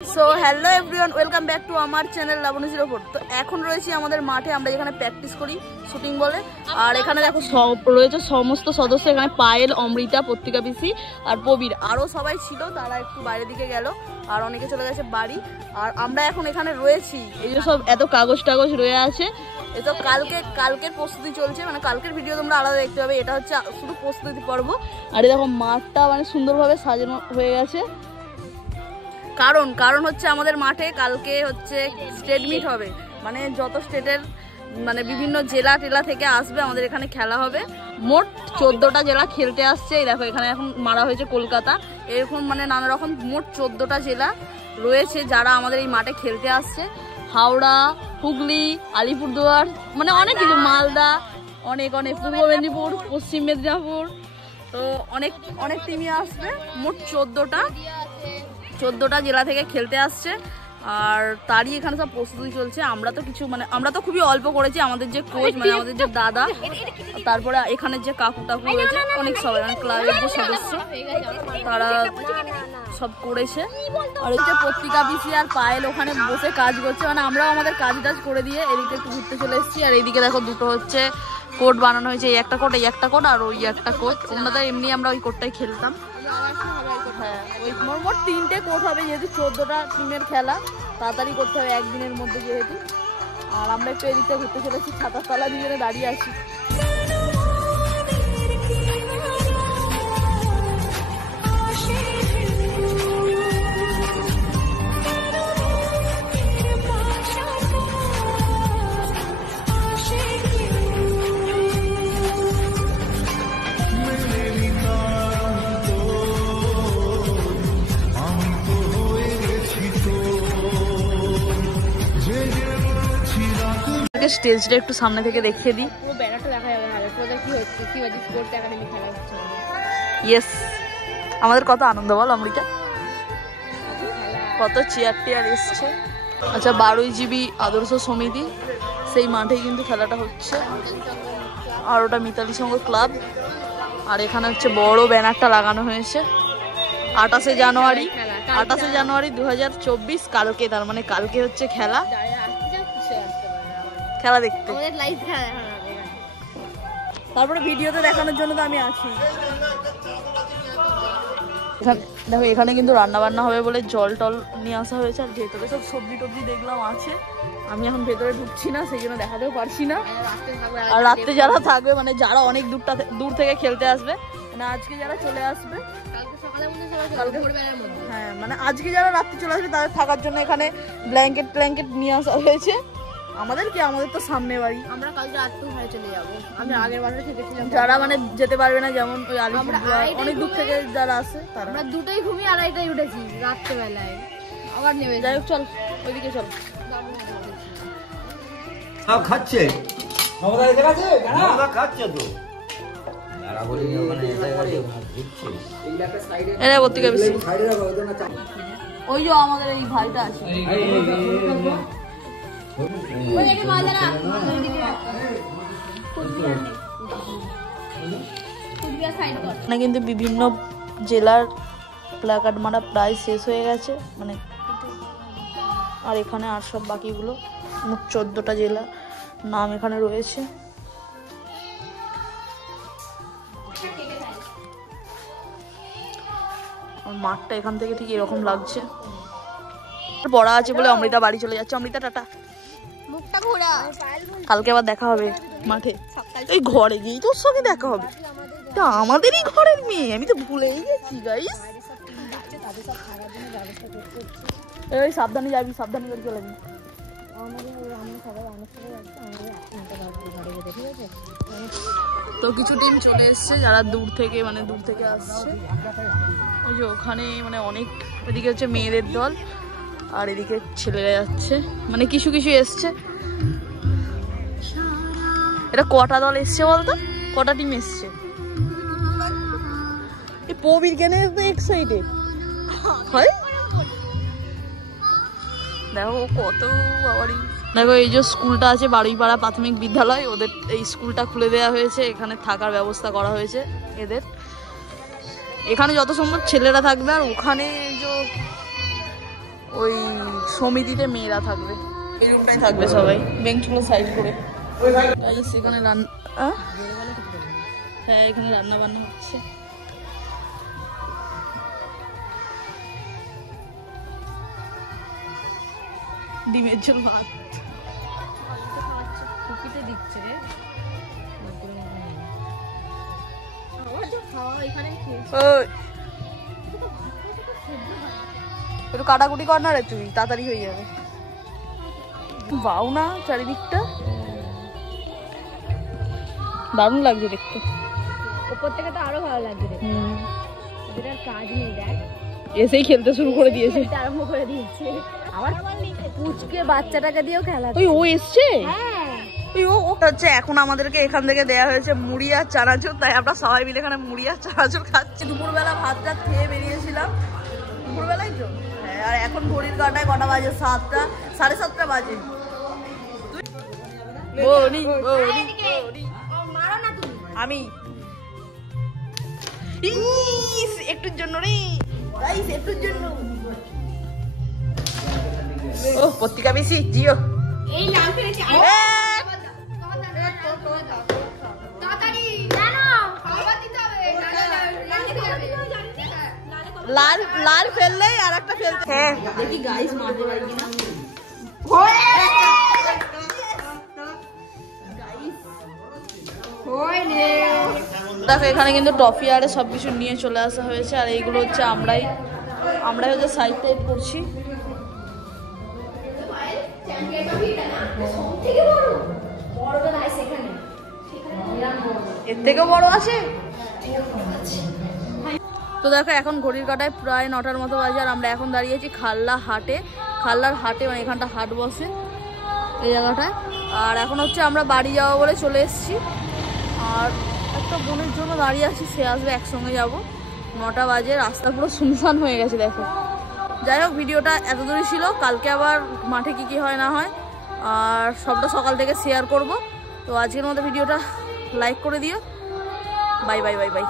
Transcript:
So hello everyone, welcome back to আমার channel লাবণী04। তো এখন রয়েছি আমাদের মাঠে, আমরা এখানে প্র্যাকটিস করি শুটিং বলে। আর এখানে দেখো রয়েছে সমস্ত সদস্য, এখানে পায়েল, অমৃতা, পত্রিকা পিসি আর প্রবীর, আরও সবাই ছিল, তারা একটু বাইরের দিকে গেল আর অনেকে চলে গেছে বাড়ি। আর আমরা এখন এখানে রয়েছি, এই যে সব এত কাগজ টাগজ রয়ে আছে, এসব কালকের প্রস্তুতি চলছে, মানে কালকের ভিডিও তোমরা আলাদা দেখতে পাবে। এটা হচ্ছে শুধু প্রস্তুতি পর্ব। আর এই দেখো মাঠটা মানে সুন্দরভাবে সাজানো হয়ে গেছে, কারণ হচ্ছে আমাদের মাঠে কালকে হচ্ছে স্টেট মিট হবে, মানে যত স্টেটের মানে বিভিন্ন জেলা টেলা থেকে আসবে আমাদের এখানে খেলা হবে। মোট 14টা জেলা খেলতে আসছে। এই দেখো এখানে এখন মারা হয়েছে কলকাতা, এরকম মানে নানা রকম মোট 14টা জেলা রয়েছে যারা আমাদের এই মাঠে খেলতে আসছে। হাওড়া, হুগলি, আলিপুরদুয়ার, মানে অনেক কিছু, মালদা, অনেক পূর্ব মেদিনীপুর, পশ্চিম মেদিনীপুর, তো অনেক টিমই আসবে। মোট 14টা জেলা থেকে খেলতে আসছে। আর তারই এখানে সব প্রস্তুতি চলছে। আমরা তো খুবই অল্প করেছি, আমাদের যে কোচ মানে আমাদের যে দাদা, তারপরে এখানে যে কাকু রয়েছে, অনেক সবাই মানে ক্লাবের যে সদস্য তারা সব করেছে। আর হচ্ছে পত্রিকা পিসি আর পায়েল ওখানে বসে কাজ করছে, মানে আমরাও আমাদের কাজ করে দিয়ে এদিকে একটু ঘুরতে চলে এসেছি। আর এইদিকে দেখো দুটো হচ্ছে কোট বানানো হয়েছে, এই একটা কোট আর ওই একটা কোট। ওনাদের এমনি আমরা ওই কোটটাই খেলতাম। হ্যাঁ, ওই মোট 3টে কোট হবে, যেহেতু 14টা টিমের খেলা, তাড়াতাড়ি করতে হবে একদিনের মধ্যে যেহেতু। আর আমরা একটু এদিকটা ঘুরতে চলেছি, ছাতার তলা দিয়ে দাঁড়িয়ে আছি। স্টেজটা একটু সামনে থেকে দেখিয়ে দিই, পুরো ব্যানারটা দেখা যাবে। কি হচ্ছে, শিবাজি স্পোর্টস একাডেমি খেলা হচ্ছে। ইয়েস, আমাদের কত আনন্দ বল অমৃতা, কত চেয়ার এসছে। আচ্ছা, 12ই জিবি আদর্শ সমিতি, সেই মাঠেই কিন্তু খেলাটা হচ্ছে। আর ওটা মিতালি সংঘ ক্লাব। আর এখানে হচ্ছে বড় ব্যানারটা লাগানো হয়েছে, 28শে জানুয়ারি 2024 কালকে, তার মানে কালকে হচ্ছে খেলা দেখতে। তারপরে ভিডিওতে দেখানোর জন্য তো আমি আছি। দেখো এখানে কিন্তু রান্না বান্না হবে বলে জল টল নিয়ে আসা হয়েছে। আর ভেতরে সব সবজি টবজি দেখলাম আছে, আমি এখন ভেতরে ঢুকছি না, সেই জন্য দেখাতেও পারছি না। আর রাত্রে যারা থাকবে, মানে যারা অনেক দূর থেকে খেলতে আসবে, মানে আজকে যারা চলে আসবে, হ্যাঁ মানে আজকে যারা রাত্রে চলে আসবে তাদের থাকার জন্য এখানে ব্ল্যাঙ্কেট নিয়ে আসা হয়েছে। আমাদের তো সামনে বাড়ি, আমরা কালকে রাত্রে ঘরে চলে যাবো। আমি আগের বারে থেকেছিলাম, যারা মানে যেতে পারবে না, যেমন ওই আলিপুরদুয়ার অনেক দূর থেকে যারা আসে, তারা আমরা 2টায় ঘুমিয়ে 2:30টায় উঠেছি রাত্রেবেলায়, আবার নেমে যাই হোক। চল ওইদিকে চল, সব খাচ্ছে খাচ্ছে তো ওই যে আমাদের এই ভাইটা আছে, কিন্তু বিভিন্ন জেলার প্ল্যাকার্ড মারা প্রায় শেষ হয়ে গেছে, মানে আর এখানে আর সব বাকিগুলো, মোট 14টা জেলা নাম এখানে রয়েছে। মাঠটা এখান থেকে ঠিক এরকম লাগছে। পড়া আছে বলে অমৃতা বাড়ি চলে যাচ্ছে। অমৃতা টাটা, কালকে আবার দেখা হবে মাঠে। এই ঘরে গিয়েই তোর সঙ্গে দেখা হবে, এটা আমাদেরই ঘরের মেয়ে, আমি তো ভুলেই গেছি গাইস। এই সাবধানে যাবি, সাবধানে করে চলে যাবি। তো কিছু টিম চলে এসছে যারা দূর থেকে আসছে। ওই যে ওখানে মানে অনেক, ওইদিকে হচ্ছে মেয়েদের দল আর এদিকে ছেলেরা যাচ্ছে, মানে কিছু এসছে। এটা কটা দল এসছে বলতো, কটা টিম এসছে? এই প্রবীর কেন এক্সাইটেড হয়, দেখো কত বাবারই। দেখো এই যে স্কুলটা আছে, বারুইপাড়া প্রাথমিক বিদ্যালয়, ওদের এই স্কুলটা খুলে দেওয়া হয়েছে, এখানে থাকার ব্যবস্থা করা হয়েছে এদের। এখানে যত সম্ভব ছেলেরা থাকবে, আর ওখানে যে ওই সমিতিতে মেয়েরা থাকবে, এই রুমটাই থাকবে সবাই, বেঞ্চগুলো সাইড করে। এখানে রান্না, হ্যাঁ এখানে রান্না বান্না হচ্ছে। ডিমের ঝোল ভাত দিচ্ছে। একটু কাটাকুটি কর না রে তুই, তাড়াতাড়ি হয়ে যাবে। বাউ না চারিদিকটা দারুণ লাগছে দেখতে। উপর থেকে তো আরো ভালো লাগছে দেখতে। এটার কাজ নেই, দেখ এসেই খেলতে শুরু করে দিয়েছে, আরম্ভ করে দিয়েছে। আবার পুচকে বাচ্চাটাকে দিয়েও খেলা। ওই ও এসছে, হ্যাঁ ওই ও হচ্ছে। এখন আমাদেরকে এখান থেকে দেয়া হয়েছে মুড়ি আর চানাচুর, তাই আমরা সবাই মিলে এখানে মুড়ি আর চানাচুর খাচ্ছি। দুপুরবেলা ভাতটা খেয়ে বেরিয়েছিলাম, দুপুরবেলায় তো হ্যাঁ। আর এখন ঘড়ির কাঁটায় কটা বাজে? 7টা, 7:30 বাজে। আমি একটুর জন্য রে, একটুর জন্য। ও পত্রিকা বেশি জিও। এই লাল ফেলেছি লাল লাল ফেললেই আর একটা ফেলতে। হ্যাঁ দেখি গাইস মারতে পারি কিনা। দেখো এখানে কিন্তু টফি আর সবকিছু নিয়ে চলে আসা হয়েছে, আর এইগুলো হচ্ছে আমরাই হচ্ছে সাইড টাইড করছি। এর থেকেও বড় আছে। তো দেখো এখন ঘড়ির কাঁটায় প্রায় 9টার মতো বাজে, আর আমরা এখন দাঁড়িয়েছি খাল্লার হাটে, মানে এখানটা হাট বসে এই জায়গাটায়। আর এখন হচ্ছে আমরা বাড়ি যাবো বলে চলে এসেছি, আর একটা বোনের জন্য দাঁড়িয়ে আছি, সে আসবে, একসঙ্গে যাব। 9টা বাজে, রাস্তা পুরো শুনশান হয়ে গেছে দেখো। যাই হোক ভিডিওটা এতদূরই ছিল, কালকে আবার মাঠে কি হয় না হয় আর সবটা সকাল থেকে শেয়ার করব। তো আজকের মতো ভিডিওটা লাইক করে দিও। Bye bye bye bye.